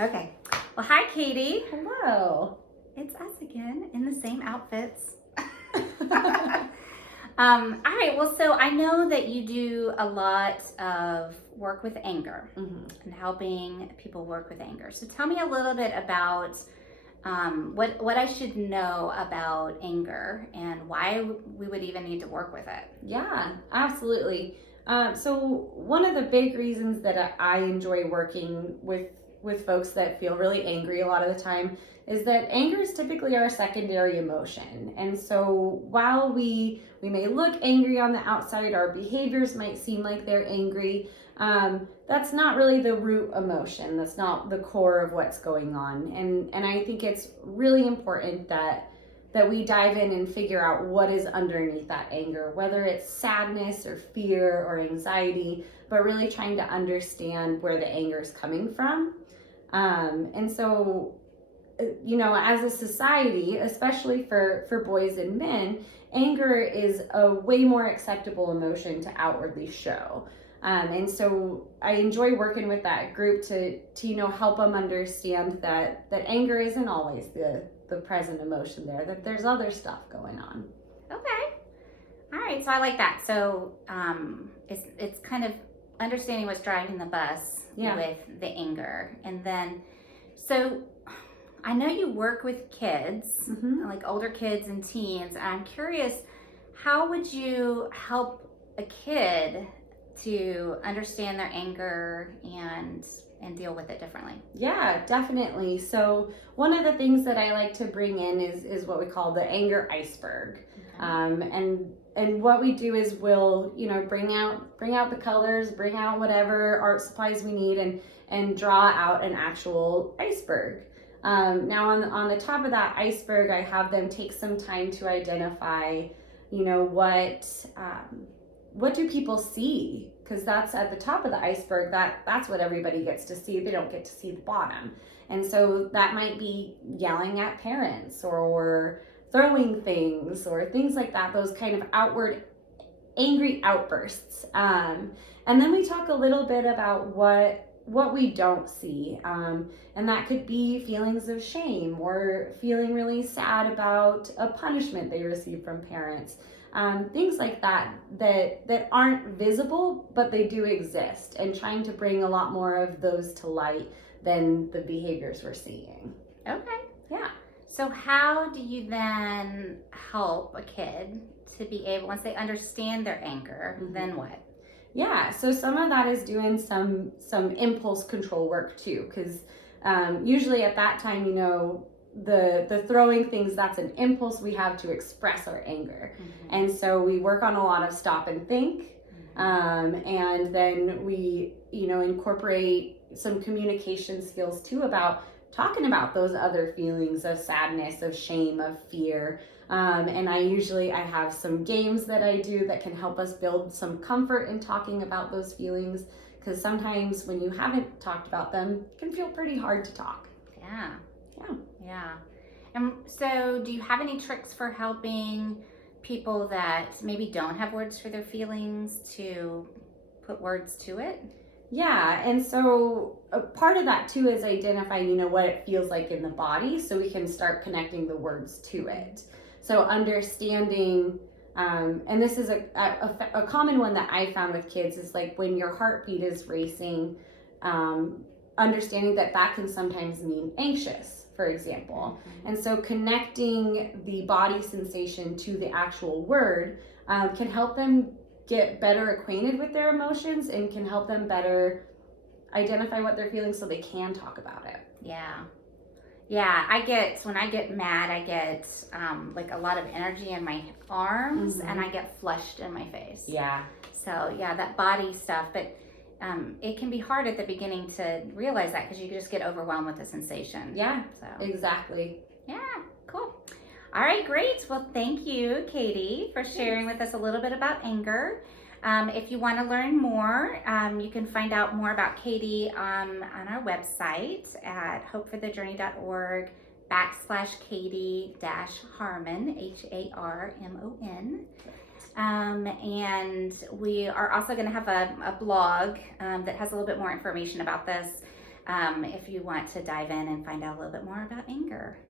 Okay. Well, hi, Katie. Hello. It's us again in the same outfits. All right. Well, so I know that you do a lot of work with anger and helping people work with anger. So tell me a little bit about what I should know about anger and why we would even need to work with it. Yeah, absolutely. So one of the big reasons that I enjoy working with folks that feel really angry a lot of the time is that anger is typically our secondary emotion. And so while we may look angry on the outside, our behaviors might seem like they're angry. That's not really the root emotion. That's not the core of what's going on. And I think it's really important that we dive in and figure out what is underneath that anger, whether it's sadness or fear or anxiety, but really trying to understand where the anger is coming from. And so, as a society, especially for boys and men, anger is a way more acceptable emotion to outwardly show. And so I enjoy working with that group to help them understand that anger isn't always the present emotion there, that there's other stuff going on. Okay. All right. So I like that. So it's kind of understanding what's driving the bus with the anger. And then, so I know you work with kids, like older kids and teens. And I'm curious, how would you help a kid to understand their anger and deal with it differently? Yeah, definitely. So one of the things that I like to bring in is what we call the anger iceberg. Okay. And what we do is we'll, bring out the colors, bring out whatever art supplies we need and draw out an actual iceberg. Now on the top of that iceberg, I have them take some time to identify, what do people see? Because that's at the top of the iceberg. That's what everybody gets to see. They don't get to see the bottom. And so that might be yelling at parents or throwing things or things like that, those kind of outward angry outbursts. And then we talk a little bit about what we don't see. And that could be feelings of shame or feeling really sad about a punishment they receive from parents. Things like that aren't visible, but they do exist, and trying to bring a lot more of those to light than the behaviors we're seeing. Okay. Yeah. So how do you then help a kid to be able, once they understand their anger, then what? Yeah, so some of that is doing some impulse control work too, because usually at that time, the throwing things, that's an impulse we have to express our anger. And so we work on a lot of stop and think, and then we incorporate some communication skills too about talking about those other feelings of sadness, of shame, of fear. And I have some games that I do that can help us build some comfort in talking about those feelings, because sometimes when you haven't talked about them, it can feel pretty hard to talk. Yeah. And so do you have any tricks for helping people that maybe don't have words for their feelings to put words to it? Yeah, and so a part of that too is identifying, what it feels like in the body, so we can start connecting the words to it. So understanding, and this is a common one that I found with kids, is like when your heartbeat is racing, understanding that can sometimes mean anxious, for example. And so connecting the body sensation to the actual word can help them get better acquainted with their emotions and can help them better identify what they're feeling so they can talk about it. Yeah, when I get mad, I get like a lot of energy in my arms and I get flushed in my face. Yeah. So that body stuff, but it can be hard at the beginning to realize that, because you just get overwhelmed with the sensation. Yeah, so exactly. Yeah, cool. All right, great. Well, thank you, Katie, for sharing with us a little bit about anger. If you want to learn more, you can find out more about Katie on our website at hopeforthejourney.org/Katie-Harmon, Harmon. And we are also going to have a blog that has a little bit more information about this. if you want to dive in and find out a little bit more about anger.